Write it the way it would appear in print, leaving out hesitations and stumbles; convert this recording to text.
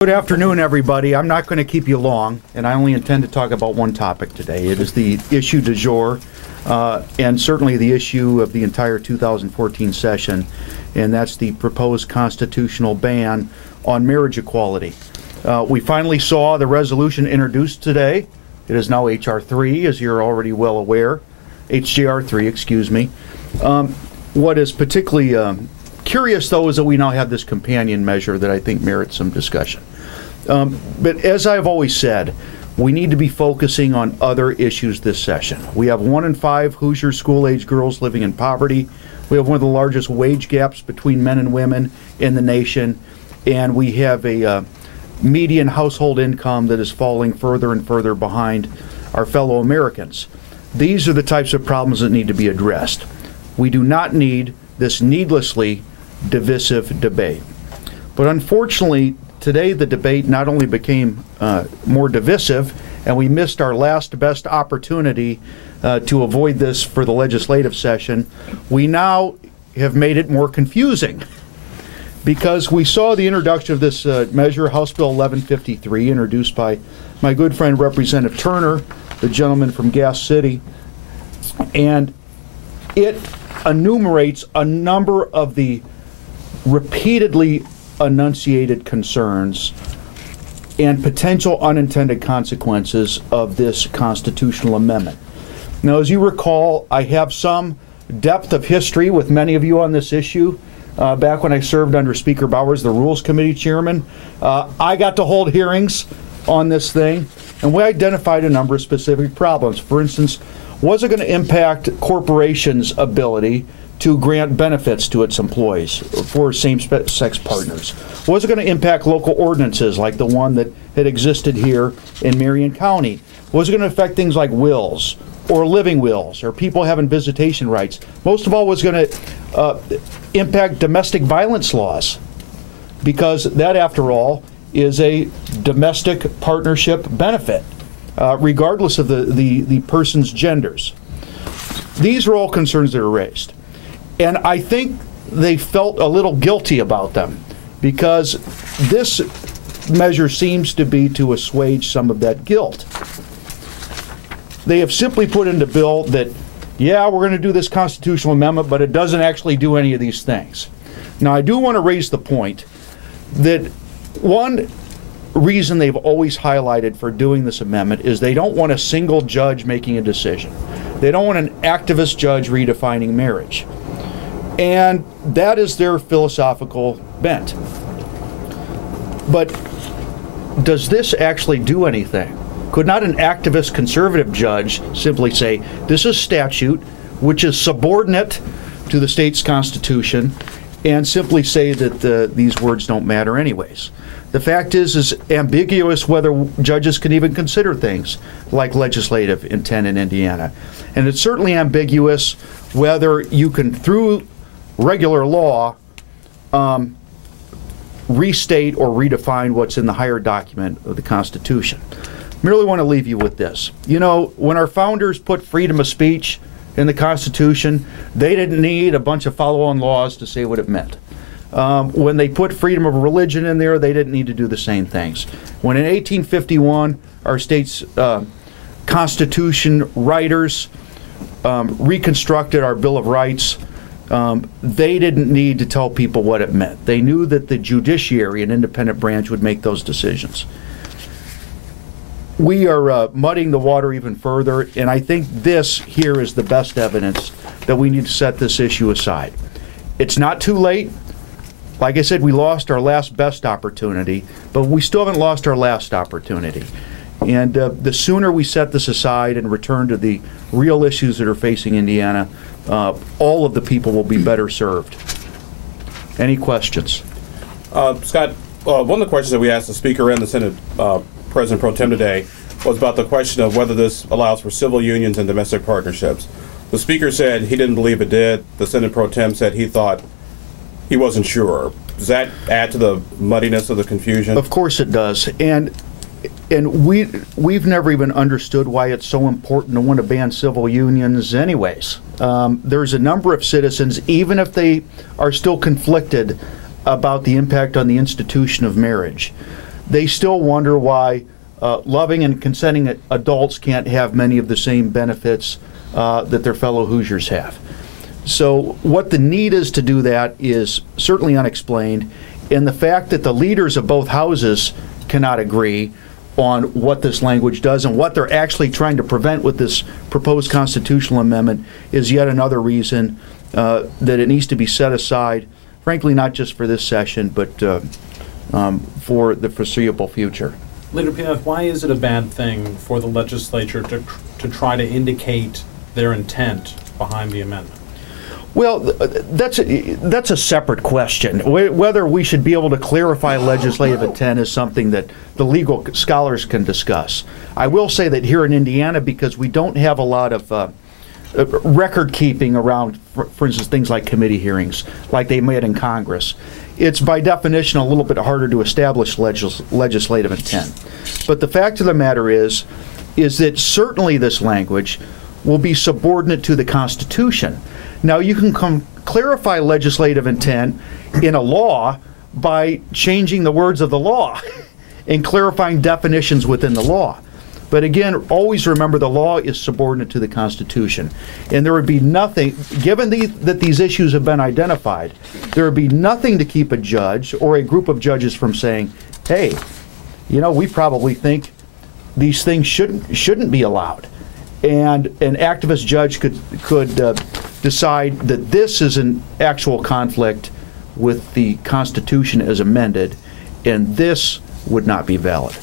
Good afternoon, everybody. I'm not going to keep you long, and I only intend to talk about one topic today. It is the issue du jour, and certainly the issue of the entire 2014 session, and that's the proposed constitutional ban on marriage equality. We finally saw the resolution introduced today. It is now H.R. 3, as you're already well aware. HJR 3, excuse me. What is particularly curious, though, is that we now have this companion measure that I think merits some discussion. But as I've always said, we need to be focusing on other issues this session. We have 1 in 5 Hoosier school-age girls living in poverty. We have one of the largest wage gaps between men and women in the nation. And we have a median household income that is falling further and further behind our fellow Americans. These are the types of problems that need to be addressed. We do not need this needlessly divisive debate. But unfortunately, today the debate not only became more divisive, and we missed our last best opportunity to avoid this for the legislative session, we now have made it more confusing. Because we saw the introduction of this measure, House Bill 1153, introduced by my good friend Representative Turner, the gentleman from Gas City, and it enumerates a number of the repeatedly enunciated concerns and potential unintended consequences of this constitutional amendment. Now, as you recall, I have some depth of history with many of you on this issue. Back when I served under Speaker Bowers, the Rules Committee chairman, I got to hold hearings on this thing, and we identified a number of specific problems. For instance, was it going to impact corporations' ability to grant benefits to its employees for same-sex partners? Was it going to impact local ordinances like the one that had existed here in Marion County? Was it going to affect things like wills or living wills or people having visitation rights? Most of all, was it going to impact domestic violence laws? Because that, after all, is a domestic partnership benefit, regardless of the person's genders. These are all concerns that are raised. And I think they felt a little guilty about them because this measure seems to be to assuage some of that guilt. They have simply put in the bill that, yeah, we're going to do this constitutional amendment, but it doesn't actually do any of these things. Now, I do want to raise the point that one reason they've always highlighted for doing this amendment is they don't want a single judge making a decision. They don't want an activist judge redefining marriage. And that is their philosophical bent. But does this actually do anything? Could not an activist conservative judge simply say, this is statute, which is subordinate to the state's constitution, and simply say that these words don't matter anyways? The fact is ambiguous whether judges can even consider things like legislative intent in Indiana. And it's certainly ambiguous whether you can, through regular law, restate or redefine what's in the higher document of the Constitution. Merely want to leave you with this. You know, when our founders put freedom of speech in the Constitution, they didn't need a bunch of follow-on laws to say what it meant. When they put freedom of religion in there, they didn't need to do the same things. When in 1851, our state's Constitution writers reconstructed our Bill of Rights, they didn't need to tell people what it meant. They knew that the judiciary, an independent branch, would make those decisions. We are muddying the water even further, and I think this here is the best evidence that we need to set this issue aside. It's not too late. Like I said, we lost our last best opportunity, but we still haven't lost our last opportunity. And the sooner we set this aside and return to the real issues that are facing Indiana, all of the people will be better served. Any questions? Scott, one of the questions that we asked the Speaker and the Senate President Pro Tem today was about the question of whether this allows for civil unions and domestic partnerships. The Speaker said he didn't believe it did. The Senate Pro Tem said he thought he wasn't sure. Does that add to the muddiness of the confusion? Of course it does. And we've never even understood why it's so important to want to ban civil unions anyways. There's a number of citizens, even if they are still conflicted about the impact on the institution of marriage, they still wonder why loving and consenting adults can't have many of the same benefits that their fellow Hoosiers have. So what the need is to do that is certainly unexplained, and the fact that the leaders of both houses cannot agree on what this language does and what they're actually trying to prevent with this proposed constitutional amendment is yet another reason that it needs to be set aside, frankly, not just for this session, but for the foreseeable future. Leader Pelath, why is it a bad thing for the legislature to try to indicate their intent behind the amendment? Well, that's a separate question. Whether we should be able to clarify legislative intent is something that the legal scholars can discuss. I will say that here in Indiana, because we don't have a lot of record keeping around, for instance, things like committee hearings, like they made in Congress, it's by definition a little bit harder to establish legislative intent. But the fact of the matter is that certainly this language will be subordinate to the Constitution. Now, you can clarify legislative intent in a law by changing the words of the law and clarifying definitions within the law. But again, always remember the law is subordinate to the Constitution. And there would be nothing, given that these issues have been identified, there would be nothing to keep a judge or a group of judges from saying, hey, you know, we probably think these things shouldn't be allowed. And an activist judge could decide that this is an actual conflict with the Constitution as amended, and this would not be valid.